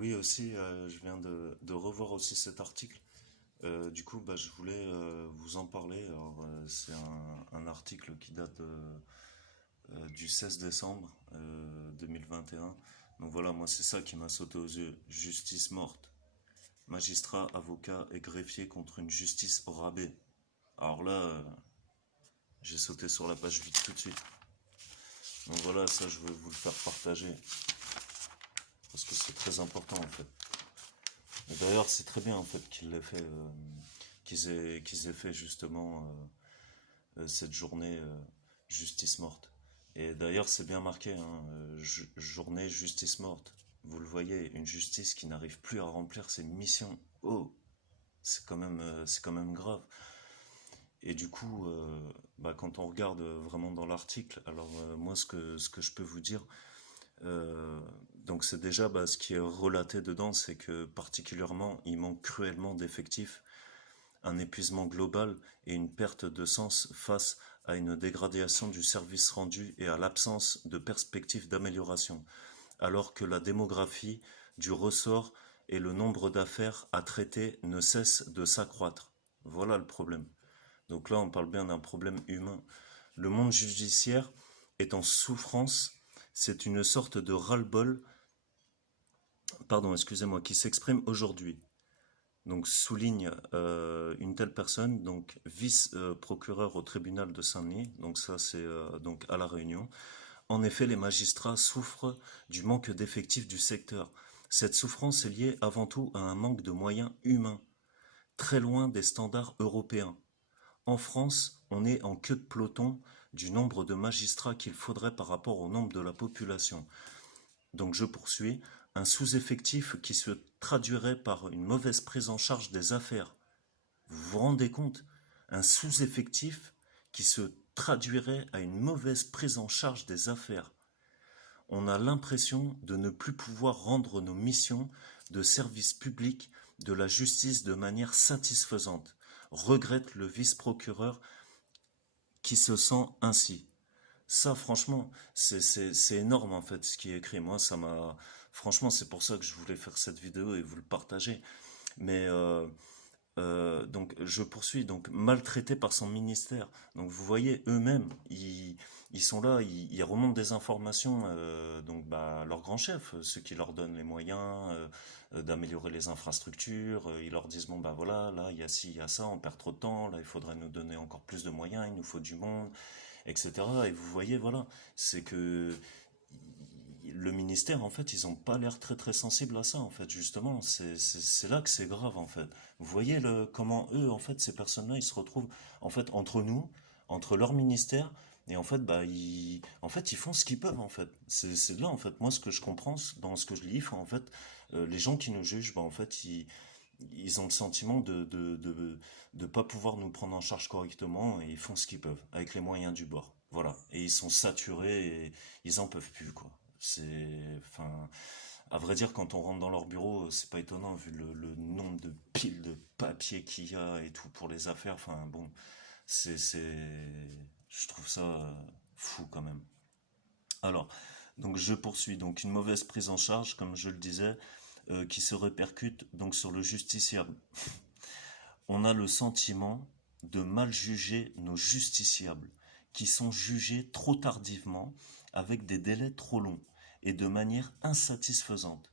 Oui, aussi, je viens de revoir aussi cet article. Du coup, bah, je voulais vous en parler. Alors, c'est un article qui date du 16 décembre 2021. Donc voilà, moi, c'est ça qui m'a sauté aux yeux. Justice morte. Magistrat, avocat et greffier contre une justice au rabais. Alors là, j'ai sauté sur la page vite tout de suite. Donc voilà, ça, je veux vous le faire partager. Parce que c'est très important, en fait. Et d'ailleurs, c'est très bien, en fait, qu'il l'ait fait. Qu'ils aient fait justement cette journée justice morte. Et d'ailleurs, c'est bien marqué, hein, journée justice morte. Vous le voyez, une justice qui n'arrive plus à remplir ses missions. Oh, c'est quand même grave. Et du coup, bah, quand on regarde vraiment dans l'article, alors moi, ce que je peux vous dire, euh, donc c'est déjà bah, ce qui est relaté dedans, c'est que particulièrement, il manque cruellement d'effectifs, un épuisement global et une perte de sens face à une dégradation du service rendu et à l'absence de perspectives d'amélioration, alors que la démographie du ressort et le nombre d'affaires à traiter ne cessent de s'accroître. Voilà le problème. Donc là, on parle bien d'un problème humain. Le monde judiciaire est en souffrance, c'est une sorte de ras-le-bol, pardon, excusez-moi, qui s'exprime aujourd'hui. Donc souligne une telle personne, donc vice-procureur au tribunal de Saint-Denis, donc ça c'est donc à La Réunion. En effet, les magistrats souffrent du manque d'effectifs du secteur. Cette souffrance est liée avant tout à un manque de moyens humains, très loin des standards européens. En France, on est en queue de peloton du nombre de magistrats qu'il faudrait par rapport au nombre de la population. Donc je poursuis, un sous-effectif qui se traduirait par une mauvaise prise en charge des affaires. Vous vous rendez compte? Un sous-effectif qui se traduirait à une mauvaise prise en charge des affaires. On a l'impression de ne plus pouvoir rendre nos missions de service public de la justice de manière satisfaisante, regrette le vice-procureur qui se sent ainsi. Ça, franchement, c'est énorme en fait ce qui est écrit. Moi, ça m'a. Franchement, c'est pour ça que je voulais faire cette vidéo et vous le partager. Mais donc, je poursuis. Donc, maltraité par son ministère. Donc, vous voyez, eux-mêmes, ils sont là, ils remontent des informations donc, bah, à leurs grands chefs, ceux qui leur donnent les moyens d'améliorer les infrastructures. Ils leur disent, bon, bah voilà, là, il y a ci, il y a ça, on perd trop de temps, là, il faudrait nous donner encore plus de moyens, il nous faut du monde, etc. Et vous voyez, voilà, c'est que le ministère, en fait, ils ont pas l'air très très sensibles à ça, en fait, justement. C'est là que c'est grave, en fait. Vous voyez comment eux, en fait, ces personnes-là, ils se retrouvent, en fait, entre nous, entre leur ministère, et en fait, bah, ils font ce qu'ils peuvent, en fait. C'est là, en fait, moi, ce que je comprends dans ce que je lis, en fait, les gens qui nous jugent, bah, en fait, ils ont le sentiment de pas pouvoir nous prendre en charge correctement, et ils font ce qu'ils peuvent, avec les moyens du bord. Voilà. Et ils sont saturés, et ils en peuvent plus, quoi. Enfin, à vrai dire, quand on rentre dans leur bureau, c'est pas étonnant vu le nombre de piles de papier qu'il y a et tout pour les affaires. Enfin, bon, c'est, je trouve ça fou quand même. Alors, donc je poursuis. Donc une mauvaise prise en charge, comme je le disais, qui se répercute donc sur le justiciable. On a le sentiment de mal juger nos justiciables, qui sont jugés trop tardivement, avec des délais trop longs et de manière insatisfaisante,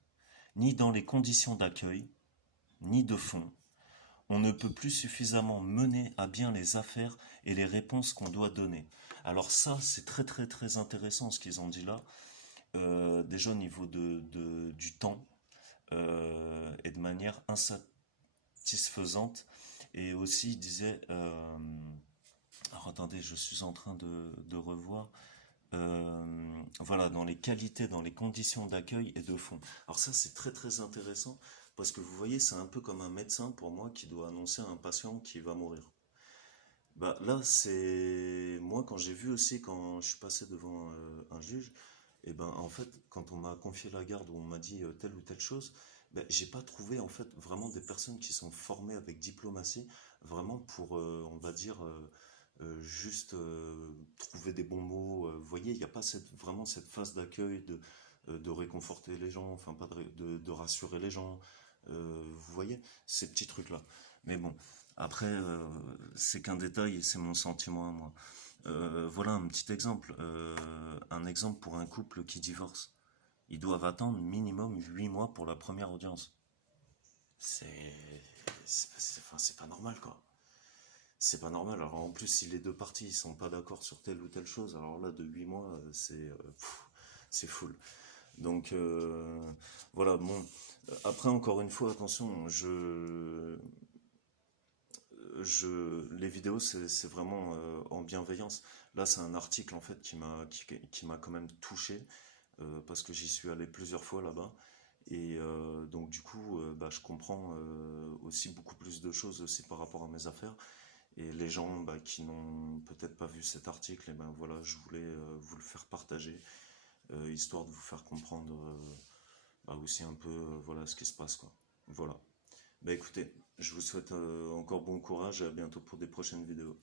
ni dans les conditions d'accueil, ni de fond. On ne peut plus suffisamment mener à bien les affaires et les réponses qu'on doit donner. Alors ça, c'est très très très intéressant ce qu'ils ont dit là, déjà au niveau du temps et de manière insatisfaisante. Et aussi, il disait, alors attendez, je suis en train de revoir, voilà, dans les qualités, dans les conditions d'accueil et de fond. Alors ça, c'est très très intéressant parce que vous voyez, c'est un peu comme un médecin pour moi qui doit annoncer à un patient qui va mourir. Bah là, c'est moi quand j'ai vu aussi quand je suis passé devant un juge, et ben en fait, quand on m'a confié la garde ou on m'a dit telle ou telle chose, ben, j'ai pas trouvé en fait vraiment des personnes qui sont formées avec diplomatie, vraiment pour, on va dire, juste trouver des bons mots. Vous voyez, il n'y a pas vraiment cette phase d'accueil, de réconforter les gens, enfin pas de rassurer les gens. Vous voyez, ces petits trucs-là. Mais bon, après, c'est qu'un détail et c'est mon sentiment à moi. Voilà un petit exemple. Un exemple pour un couple qui divorce. Ils doivent attendre minimum 8 mois pour la première audience. C'est. Enfin, c'est pas normal, quoi. C'est pas normal. Alors en plus, si les deux parties sont pas d'accord sur telle ou telle chose, alors là, de 8 mois, c'est full. Donc voilà, bon. Après, encore une fois, attention, les vidéos, c'est vraiment en bienveillance. Là, c'est un article en fait qui m'a quand même touché parce que j'y suis allé plusieurs fois là-bas. Et donc du coup, bah, je comprends aussi beaucoup plus de choses aussi par rapport à mes affaires. Et les gens bah, qui n'ont peut-être pas vu cet article, et ben voilà, je voulais vous le faire partager, histoire de vous faire comprendre bah, aussi un peu voilà ce qui se passe quoi. Voilà. Bah écoutez, je vous souhaite encore bon courage et à bientôt pour des prochaines vidéos.